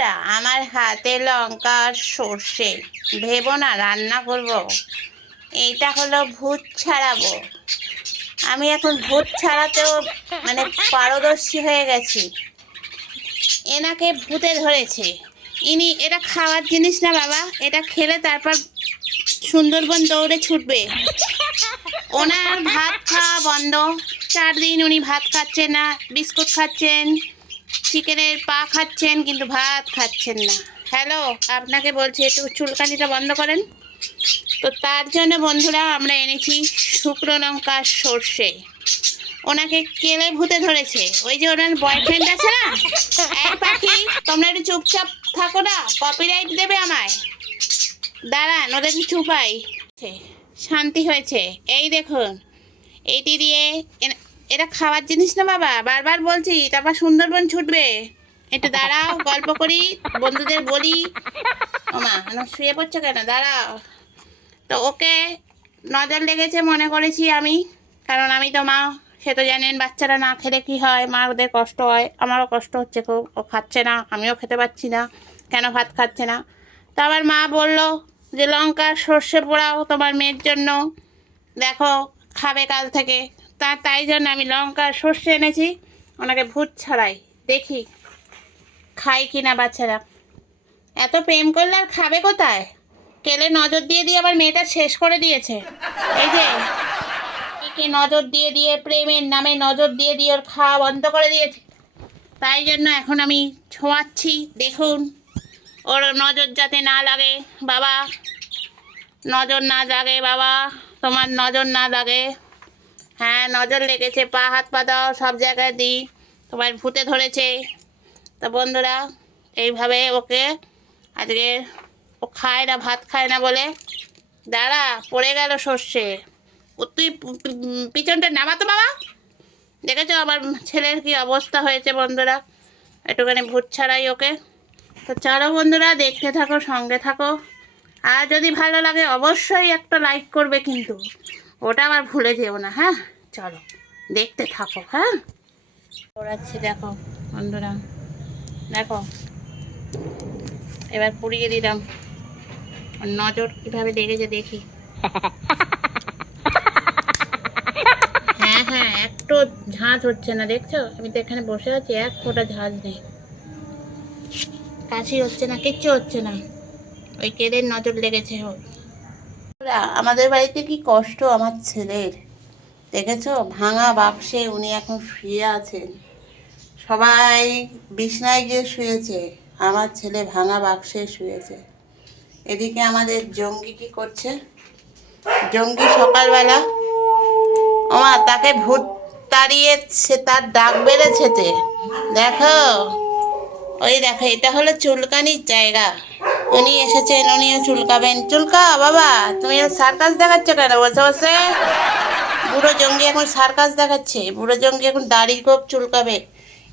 বন্ধুরা, আমার হাতে লঙ্কা আর সর্ষে, ভেবো না রান্না করব। এইটা হলো ভূত ছাড়াবো। আমি এখন ভূত ছাড়াতেও মানে পারদর্শী হয়ে গেছি। এনাকে ভূতে ধরেছে। এটা খাওয়ার জিনিস না বাবা, এটা খেলে তারপর সুন্দরবন দৌড়ে ছুটবে। ওনার ভাত খাওয়া বন্ধ। 4 দিন উনি ভাত খাচ্ছেন না, বিস্কুট খাচ্ছেন, চিকেনের পা খাচ্ছেন, কিন্তু ভাত খাচ্ছেন না। হ্যালো, আপনাকে বলছি একটু চুলকানিটা বন্ধ করেন। তো তার জন্য বন্ধুরা আমরা এনেছি শুকনো লঙ্কা সর্ষে। ওনাকে কেলে ভূতে ধরেছে। ওই যে ওনার বয়ফ্রেন্ড আছে না, এক পাখি, তোমরা একটু চুপচাপ থাকো না, কপিরাইট দেবে আমায়। দাঁড়ান, ওদেরকে চুপাই। শান্তি হয়েছে। এই দেখুন, এইটি দিয়ে এটা খাওয়ার জিনিস না বাবা, বারবার বলছি, তারপর সুন্দরবন ছুটবে। একটু দাঁড়াও, গল্প করি, বন্ধুদের বলি। ওমা, শুয়ে পড়ছো কেন? দাঁড়াও। তো ওকে নজর লেগেছে মনে করেছি আমি, কারণ আমি তো মা, সে তো জানেন বাচ্চারা না খেলে কী হয়, মা ওদের কষ্ট হয়, আমারও কষ্ট হচ্ছে খুব। ও খাচ্ছে না, আমিও খেতে পাচ্ছি না, কেন ভাত খাচ্ছে না। তো আমার মা বলল যে লঙ্কা সর্ষে পোড়াও তোমার মেয়ের জন্য, দেখো খাবে কাল থেকে। তাই জন্য আমি লঙ্কা সর্ষে এনেছি, ওনাকে ভূত ছাড়াই, দেখি খাই কি না বাচ্চারা। এত প্রেম করলে আর খাবে কোথায়? কেলে নজর দিয়ে দিয়ে আবার মেয়েটা শেষ করে দিয়েছে। এই যে একে নজর দিয়ে দিয়ে, প্রেমের নামে নজর দিয়ে দিয়ে ওর খাওয়া বন্ধ করে দিয়েছে। তাই জন্য এখন আমি ছোঁয়াচ্ছি, দেখুন ওর নজর যাতে না লাগে বাবা, নজর না লাগে বাবা, তোমার নজর না লাগে। হ্যাঁ, নজর লেগেছে, পা হাত পা দাও, সব জায়গায় দিই, তোমার ভূতে ধরেছে। তো বন্ধুরা, এইভাবে ওকে আজকে, ও খায় না, ভাত খায় না বলে, দাঁড়া পড়ে গেল সর্ষে। ও তুই পিছনটা নামাতো বাবা। দেখেছো আমার ছেলের কি অবস্থা হয়েছে বন্ধুরা। একটুখানি ভূত ছাড়াই ওকে। তো চলো বন্ধুরা, দেখতে থাকো, সঙ্গে থাকো। আর যদি ভালো লাগে অবশ্যই একটা লাইক করবে, কিন্তু ওটা আবার ভুলে যেও না। হ্যাঁ, চলো দেখতে থাকো। হ্যাঁ, ওড়াচ্ছি দেখো বন্ধুরা, দেখো এবার পুড়িয়ে দিলাম। নজর কীভাবে লেগেছে দেখি। হ্যাঁ হ্যাঁ, একটু ঝাঁঝ হচ্ছে না, দেখছো? আমি তো এখানে বসে আছি, এক ফোঁটা ঝাঁঝ নেই, কাশি হচ্ছে না, কিচ্ছু হচ্ছে না। ওই কেদের নজর লেগেছে ওর। আমাদের বাড়িতে কি কষ্ট আমার ছেলের, দেখেছো? ভাঙা বাক্সে উনি এখন শুয়ে আছেন। সবাই বিছনায় গিয়ে শুয়েছে, আমার ছেলে ভাঙা বাক্সে শুয়েছে। এদিকে আমাদের জঙ্গি কি করছে? জঙ্গি সকালবেলা, ওমা তাকে ভূত তাড়িয়ে সে তার ডাক বেড়েছেতে, দেখো। ওই দেখো, এটা হলো চুলকানির জায়গা। উনি এসেছেন, উনিও চুলকাবেন। চুলকা বাবা, তুমি সার্কাস দেখাচ্ছ কেন বসে বসে? বুড়ো জঙ্গি এখন সার্কাস দেখাচ্ছে। বুড়ো জঙ্গি এখন দাড়ি গোপ চুলকাবে।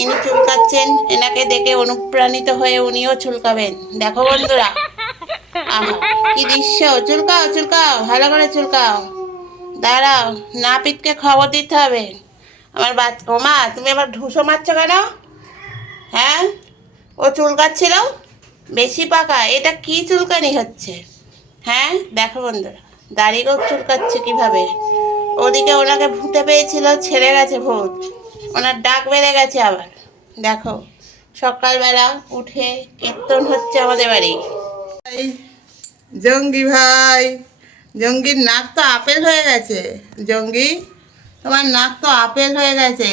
ইনি চুলকাচ্ছেন, এনাকে দেখে অনুপ্রাণিত হয়ে উনিও চুলকাবেন। দেখো বন্ধুরা, আহা কি দৃশ্য! চুলকাও চুলকাও, ভালো করে চুলকাও। দাঁড়াও, নাপিতকে খবর দিতে হবে। আমার বাচ্চা, ওমা তুমি আবার ঢুসো মারছো কেন? হ্যাঁ, ও চুলকাচ্ছিল বেশি পাকা, এটা কি চুলকানি হচ্ছে? হ্যাঁ দেখো বন্ধুরা, দাড়ি গোপ চুলকাচ্ছে কিভাবে। ওদিকে ওনাকে ভূতে পেয়েছিল, ছেড়ে গেছে ভূত, ওনার ডাক বেড়ে গেছে আবার। দেখো সকালবেলা উঠে কীর্তন হচ্ছে আমাদের বাড়ি। জঙ্গি ভাই, জঙ্গির নাক তো আপেল হয়ে গেছে। জঙ্গি, তোমার নাক তো আপেল হয়ে গেছে।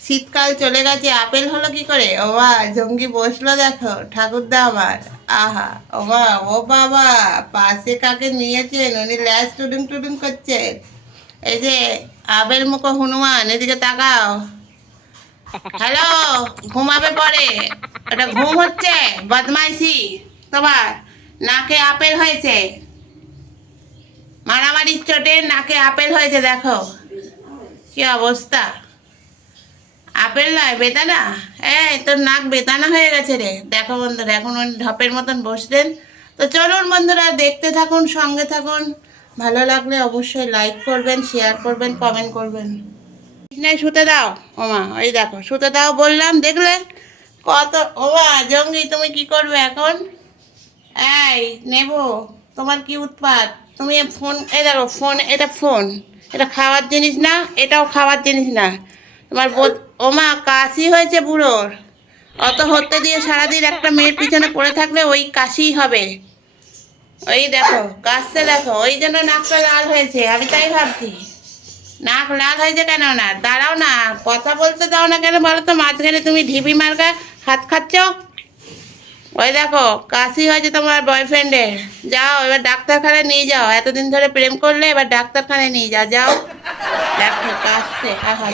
শীতকাল চলে গেছে, আপেল হলো কি করে? ও মা, জঙ্গি বসলো দেখো, ঠাকুরদা আমার। আহা, ও মা, ও বাবা, পাশে কাকে নিয়েছেন, উনি ল্যাস টুডুং টুডুং করছেন। এই যে আবেল মুখ হনুমান, এদিকে তাকাও। হ্যালো, ঘুমাবে পরে, ওটা ঘুম হচ্ছে? বদমাইশি তোমার, নাকে আপেল হয়েছে, মারামারির চোটে নাকে আপেল হয়েছে। দেখো কি অবস্থা। আপেল নয়, বেদানা। এই তোর নাক বেদানা হয়ে গেছে রে। দেখো বন্ধুরা, এখন উনি ঢপের মতন বসলেন। তো চলুন বন্ধুরা, দেখতে থাকুন, সঙ্গে থাকুন। ভালো লাগলে অবশ্যই লাইক করবেন, শেয়ার করবেন, কমেন্ট করবেন। বিছনায় শুতে দাও। ওমা, ওই দেখো শুতে দাও বললাম, দেখলে কত ওবা জঙ্গি, তুমি কি করবে এখন? এই নেব, তোমার কি উৎপাত? তুমি ফোন, এই দেখো ফোন, এটা ফোন, এটা খাওয়ার জিনিস না, এটাও খাওয়ার জিনিস না। তোমার ওমা কাশি হয়েছে বুড়োর, অত হতে দিয়ে সারাদিন একটা মেয়ের পিছনে পড়ে থাকলে ওই কাশিই হবে। ওই দেখো কাশছে, দেখো ওই জন্য নাকটা লাল হয়েছে, আমি তাই ভাবছি। নাক লাল হয়েছে কেন? না দাঁড়াও না, কথা বলতে দাও না কেন বলো তো? মাঝখানে তুমি ঢিপি মার্কা হাত খাচ্ছ। ওই দেখো কাশি হয়েছে তোমার বয়ফ্রেন্ডের, যাও এবার ডাক্তারখানায় নিয়ে যাও। এতদিন ধরে প্রেম করলে, এবার ডাক্তারখানায় নিয়ে যাও, যাও। দেখো কাশছে,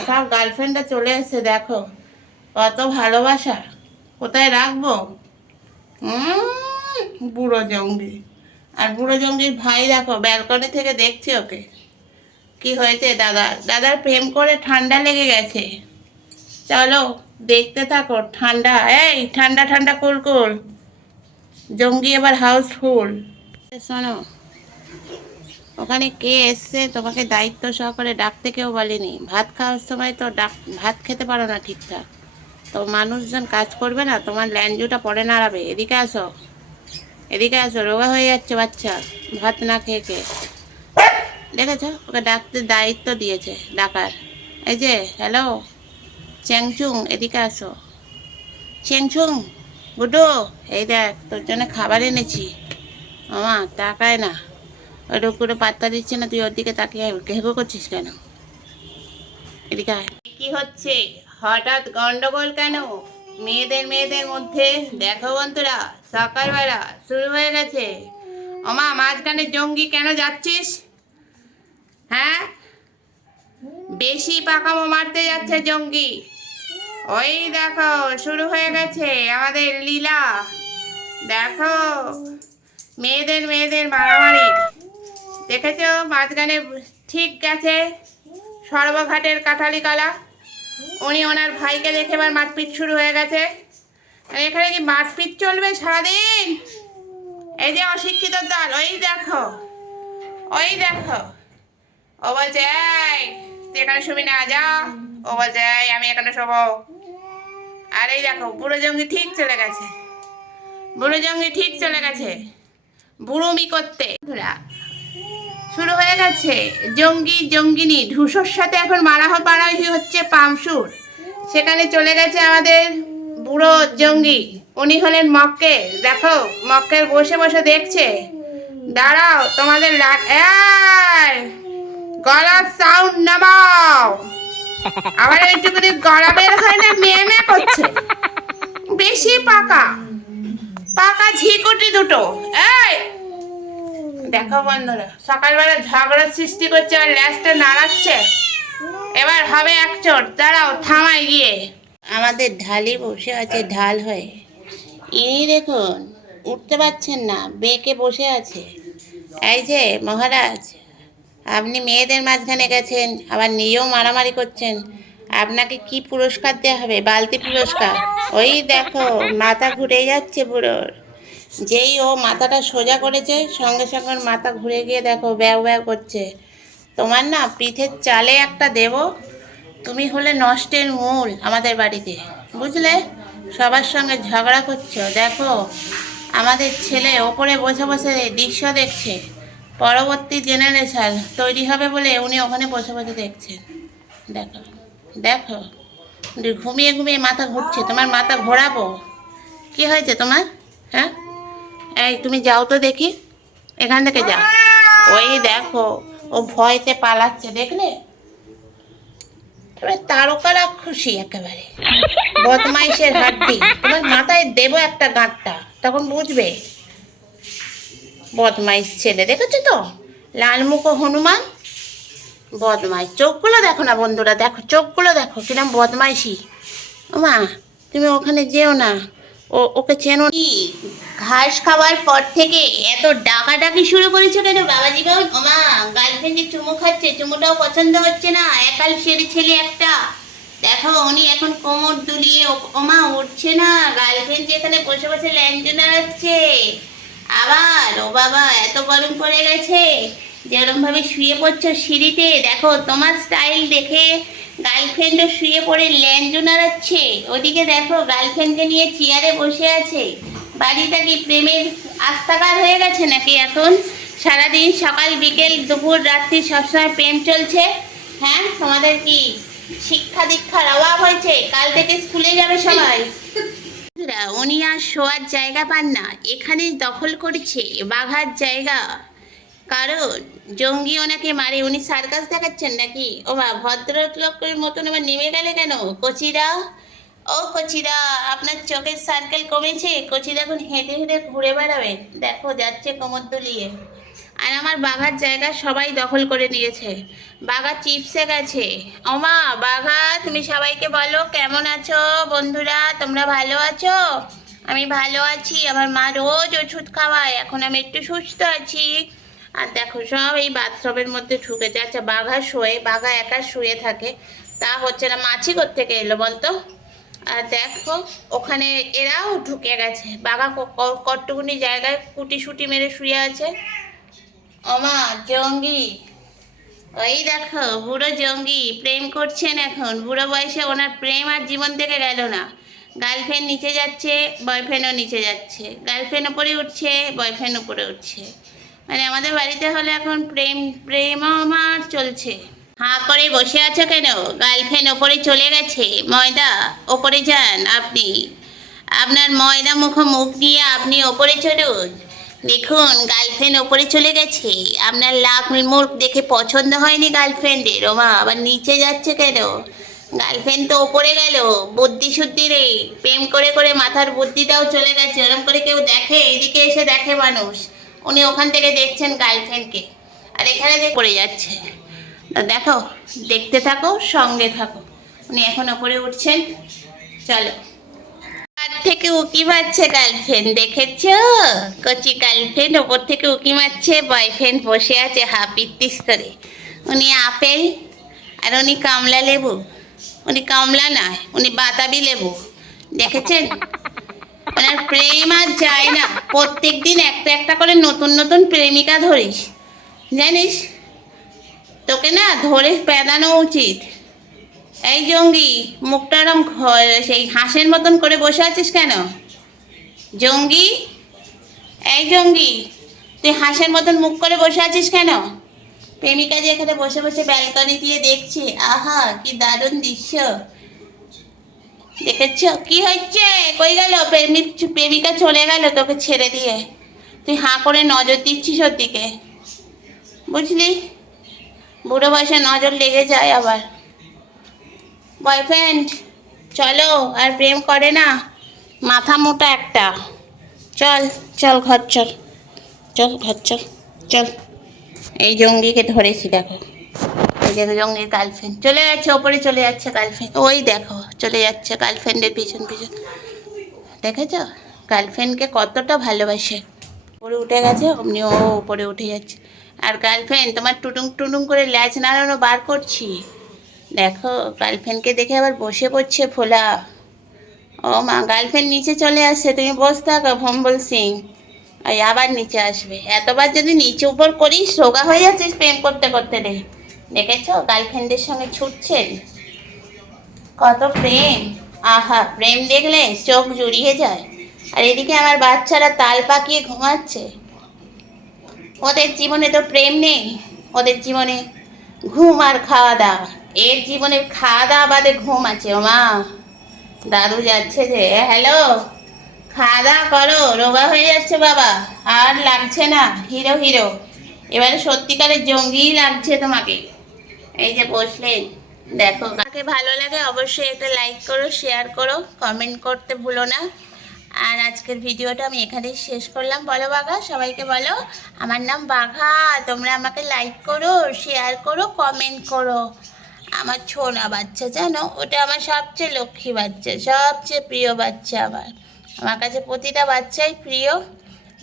সব গার্লফ্রেন্ডটা চলে এসছে, দেখো কত ভালোবাসা। কোথায় রাখবো? বুড়ো জঙ্গি। আর বুড়ো জঙ্গির ভাই দেখো ব্যালকনি থেকে দেখছে ওকে। কি হয়েছে দাদার প্রেম করে ঠান্ডা লেগে গেছে। চলো দেখতে থাকো, ঠান্ডা এই ঠান্ডা ঠান্ডা কুলকুল। জঙ্গি এবার হাউসফুল। শোনো, ওখানে কে এসছে তোমাকে দায়িত্ব সহকারে ডাকতে কেউ বলেনি। ভাত খাওয়ার সময় তো ভাত খেতে পারো না ঠিকঠাক, তো মানুষজন কাজ করবে না, তোমার ল্যাঞ্জুটা পরে নাড়াবে। এদিকে আসো, এদিকে আসো, রোগা হয়ে যাচ্ছে বাচ্চা ভাত না খেয়ে খেয়ে। দেখেছো, ওকে ডাকতে দায়িত্ব দিয়েছে ডাকার। এই যে হ্যালো চ্যাংচুং, এদিকে আসো। চ্যাংচুং, গুডু, এই দেখ তোর জন্য খাবার এনেছি। মামা তাকায় না, ওই করে পাত্তা দিচ্ছে না, তুই ওর দিকে তাকিয়ে ঘেঘো করছিস কেন? এদিকে আয়। কি হচ্ছে হঠাৎ গন্ডগোল কেন মেয়েদের মেয়েদের মধ্যে? দেখো বন্ধুরা, সকালবেলা শুরু হয়ে গেছে। ওমা মাঝখানে জঙ্গি কেন যাচ্ছিস? হ্যাঁ, বেশি পাকামো মারতে যাচ্ছে জঙ্গি। ওই দেখো শুরু হয়ে গেছে আমাদের লীলা। দেখো মেয়েদের মেয়েদের মারামারি, দেখেছো মাঝখানে ঠিক গেছে সর্বঘাটের কাঠালি কালা। উনি ওনার ভাইকে দেখে এবার মারপিট শুরু হয়ে গেছে। আর এখানে কি মারপিট চলবে সারাদিন? এই যে অশিক্ষিত দল, ওই দেখো, ওই দেখো, ও বলছে এই তুই এখানে শুবি না, যা। ও বলছে এই আমি এখানে শোবো। আর এই দেখো বুড়ো জঙ্গি ঠিক চলে গেছে, বুড়ো জঙ্গি ঠিক চলে গেছে বুড়ুমি করতে। শুরু হয়ে গেছে জঙ্গি জঙ্গিনী ঢুসোর সাথে এখন মারামারি হচ্ছে পামসুর। সেখানে চলে গেছে আমাদের বুড়ো জঙ্গি, উনি হলেন মক্কেল। দেখো মক্কেল বসে বসে দেখছে। দাঁড়াও তোমাদের গলার সাউন্ড নামাও। আবার এইটুকুনি গলা বের হয় না, মেয়ে মেয়ে করছে। বেশি পাকা পাকা ঝিকুটি দুটো। এই দেখো বন্ধুরা, সকালবেলা ঝগড়ার সৃষ্টি করছে আর ল্যাসটা নাড়াচ্ছে। এবার হবে এক চোট, দাঁড়াও থামাই গিয়ে। আমাদের ঢালি বসে আছে ঢাল হয়ে, ইনি দেখুন উঠতে পারছেন না, বেঁকে বসে আছে। এই যে মহারাজ, আপনি মেয়েদের মাঝখানে গেছেন, আবার নিজেও মারামারি করছেন, আপনাকে কি পুরস্কার দেওয়া হবে? বালতি পুরস্কার। ওই দেখো মাথা ঘুরে যাচ্ছে বুড়োর। যেই ও মাথাটা সোজা করেছে সঙ্গে সঙ্গে মাথা ঘুরে গিয়ে দেখো ব্যাও ব্যাও করছে। তোমার না পিঠের চালে একটা দেব। তুমি হলে নষ্টের মূল আমাদের বাড়িতে, বুঝলে? সবার সঙ্গে ঝগড়া করছো। দেখো আমাদের ছেলে ওপরে বসে বসে দৃশ্য দেখছে, পরবর্তী জেনারেশন তৈরি হবে বলে উনি ওখানে বসে বসে দেখছেন। দেখো দেখো, ঘুমিয়ে ঘুমিয়ে মাথা ঘুরছে। তোমার মাথা ঘোরাবো। কি হয়েছে তোমার? হ্যাঁ, এই তুমি যাও তো দেখি, এখান থেকে যাও। ওই দেখো ও ভয়তে পালাচ্ছে, দেখলে? এবার তারকা রাক্ষসী একেবারে বদমাইশের হাড্ডি। তোমার মাথায় দেবো একটা গাঁটটা, তখন বুঝবে। বদমাইশ ছেলে, দেখেছো তো? লালমুখ হনুমান, বদমাইশ। চোখগুলো দেখো না বন্ধুরা, দেখো চোখগুলো দেখো কিরম বদমাইশি। ওমা তুমি ওখানে যেও না, ওকে চেনো কি? ঘাস খাওয়ার পর থেকে এত ডাকাডাকি শুরু করেছো কেন বাবাজি বোন? ওমা গার্লফ্রেন্ড যে চুমু খাচ্ছে, চুমুটাও পছন্দ হচ্ছে না। একাল সেরে ছেলে একটা। দেখো উনি এখন কোমর দুলিয়ে ওমা উঠছে না। গার্লফ্রেন্ড যেখানে বসে বসে ল্যাঞ্জু নাড়াচ্ছে। আবার ও বাবা এত গরম পড়ে গেছে, যেরকম ভাবে শুয়ে পড়ছো সিঁড়িতে। দেখো তোমার স্টাইল দেখে গার্লফ্রেন্ডও শুয়ে পড়ে ল্যাঞ্জো নাড়াচ্ছে, ওদিকে দেখো গার্লফ্রেন্ডকে নিয়ে চেয়ারে বসে আছে। বাড়িটা কি প্রেমের আস্তাগার হয়ে গেছে নাকি এখন? সারাদিন সকাল বিকেল দুপুর রাত্রি সবসময় প্রেম চলছে। হ্যাঁ, তোমাদের কি শিক্ষা দীক্ষার অভাব হয়েছে? কাল থেকে স্কুলে যাবে সবাই। উনি আর শোয়ার জায়গা পান না, এখানে দখল করেছে বাঘার জায়গা। কারণ জঙ্গি ওনাকে মারে, উনি সার্কাস দেখাচ্ছেন নাকি? ও মা, ভদ্রলোকের মতন আবার নেমে গেলে কেন? কচিদা, ও কচিদা, আপনার চোখের সার্কেল কমেছে? কচিদা এখন হেঁটে হেঁটে ঘুরে বেড়াবেন, দেখো যাচ্ছে কোমর দুলিয়ে। আর আমার বাঘার জায়গা সবাই দখল করে নিয়েছে। বাঘা চিপসে গেছে। ওমা বাঘা, তুমি সবাইকে বলো কেমন আছো বন্ধুরা, তোমরা ভালো আছো? আমি ভালো আছি, আমার মা রোজ ওষুধ খাওয়ায়, এখন আমি একটু সুস্থ আছি। আর দেখো সব এই বাথরুমের মধ্যে ঢুকেছে। আচ্ছা বাঘা শোয়ে, বাঘা একা শুয়ে থাকে, তা হচ্ছে না। মাছি কোত্থেকে এলো বলতো? আর দেখো ওখানে এরাও ঢুকে গেছে। বাঘা কতটুকুনি জায়গায় কুটি শুটি মেরে শুয়ে আছে। ওমা জঙ্গি, ওই দেখো বুড়ো জঙ্গি প্রেম করছেন এখন। বুড়ো বয়সে ওনার প্রেম আর জীবন থেকে গেল না। গার্লফ্রেন্ড নিচে যাচ্ছে, বয়ফ্রেন্ডও নিচে যাচ্ছে। গার্লফ্রেন্ড উপরে উঠছে, বয়ফ্রেন্ড উপরে উঠছে। মানে আমাদের বাড়িতে হলে এখন প্রেম প্রেম আমার চলছে। হাঁ করে বসে আছো কেন? গার্লফ্রেন্ড ওপরে চলে গেছে। ময়দা, ওপরে যান আপনি। আপনার ময়দা মুখ নিয়ে আপনি ওপরে চলুন। দেখুন গার্লফ্রেন্ড ওপরে চলে গেছে। আপনার লাখ মুখ দেখে পছন্দ হয়নি গার্লফ্রেন্ডের? ওমা আবার নিচে যাচ্ছে কেন? গার্লফ্রেন্ড তো ওপরে গেল, বুদ্ধি শুদ্ধি রে, প্রেম করে করে মাথার বুদ্ধিটাও চলে গেছে। ওরম করে কেউ দেখে? এদিকে এসে দেখে মানুষ। উনি ওখান থেকে দেখছেন গার্লফ্রেন্ডকে, আর এখানে পড়ে যাচ্ছে। তা দেখো, দেখতে থাকো, সঙ্গে থাকো। উনি এখন ওপরে উঠছেন, চলো। আর থেকে উকি মারছে গার্লফ্রেন্ড, দেখেছো? কচি গার্লফ্রেন্ড ওপর থেকে উকি মারছে, বয়ফ্রেন্ড বসে আছে হাপিত্তিস করে। উনি আপেল আর উনি কমলা লেবু। উনি কমলা নয়, উনি বাতাবি লেবু, দেখেছেন? ওনার প্রেম আর যায় না। প্রত্যেক দিন একটা একটা করে নতুন নতুন প্রেমিকা ধরিস, জানিস? তোকে না ধরে পেদানো উচিত। এই জঙ্গি, মুখটা ওরম সেই হাঁসের মতন করে বসে আছিস কেন? জঙ্গি, এই জঙ্গি, তুই হাঁসের মতন মুখ করে বসে আছিস কেন? প্রেমিকা যে এখানে বসে বসে ব্যালকনি দিয়ে দেখছে, আহা কি দারুণ দৃশ্য। দেখেছ কি হচ্ছে? কই গেল প্রেমিকা? চলে গেল তোকে ছেড়ে দিয়ে। তুই হাঁ করে নজর দিচ্ছিস ওর দিকে, বুঝলি? বুড়ো বয়সে নজর লেগে যায় আবার। বয়ফ্রেন্ড চলো, আর প্রেম করে না, মাথা মোটা একটা। চল চল ঘর চল, চল ঘর চল, চল। এই জঙ্গিকে ধরেছি দেখো, এই দেখো জঙ্গির গার্লফ্রেন্ড চলে যাচ্ছে, ওপরে চলে যাচ্ছে গার্লফ্রেন্ড। ওই দেখো চলে যাচ্ছে গার্লফ্রেন্ডের পিছন পিছন। দেখেছ গার্লফ্রেন্ডকে কতটা ভালোবাসে? উপরে উঠে গেছে, অমনি ও উপরে উঠে যাচ্ছে। আর গার্লফ্রেন্ড তোমার টুটুং টুটুং করে ল্যাচ নাড়ানো বার করছি। দেখো গার্লফ্রেন্ডকে দেখে আবার বসে পড়ছে ফোলা। ও মা, গার্লফ্রেন্ড নিচে চলে আসছে, তুমি বস থাকো ভম্বল সিং। ওই আবার নিচে আসবে। এতবার যদি নিচে উপর করিস রোগা হয়ে যাচ্ছিস প্রেম করতে করতে রে। দেখেছো গার্লফ্রেন্ডের সঙ্গে ছুটছেন, কত প্রেম। আহা, প্রেম দেখলে চোখ জুড়িয়ে যায়। আর এদিকে আমার বাচ্চারা তাল পাকিয়ে ঘুমাচ্ছে। ওদের জীবনে তো প্রেম নেই, ওদের জীবনে ঘুম আর খাওয়া দাওয়া। এর জীবনে খাওয়া দাওয়া বাদে ঘুম আছে। ও মা, দাদু যাচ্ছে যে। হ্যালো, খাওয়া দাওয়া করো, রোগা হয়ে যাচ্ছে বাবা, আর লাগছে না হিরো হিরো। এবারে সত্যিকারের জঙ্গিই লাগছে তোমাকে। এই যে বসলেন, দেখো। কাকে ভালো লাগে অবশ্যই একটা লাইক করো, শেয়ার করো, কমেন্ট করতে ভুলো না। আর আজকের ভিডিওটা আমি এখানেই শেষ করলাম। বলো বাঘা, সবাইকে বলো আমার নাম বাঘা, তোমরা আমাকে লাইক করো, শেয়ার করো, কমেন্ট করো। আমার ছোনা বাচ্চা, জানো ওটা আমার সবচেয়ে লক্ষ্মী বাচ্চা, সবচেয়ে প্রিয় বাচ্চা আমার। আমার কাছে প্রতিটা বাচ্চাই প্রিয়।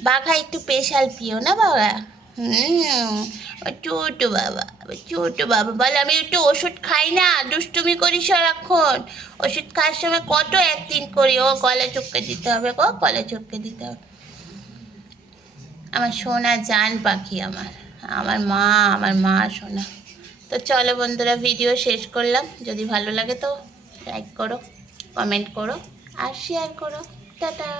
বাঘা একটু স্পেশাল প্রিয় না বাবা? ছোটো বাবা, ছোটো বাবা বলে আমি একটু ওষুধ খাই না, দুষ্টুমি করি সারাক্ষণ। ওষুধ খাওয়ার সময় কত অ্যাক্টিং করি। ও গলা চুপকে দিতে হবে গো, গলা চুপকে দিতে হবে। আমার সোনা জান পাখি, আমার আমার মা সোনা। তো চলো বন্ধুরা, ভিডিও শেষ করলাম। যদি ভালো লাগে তো লাইক করো, কমেন্ট করো আর শেয়ার করো। টাটা।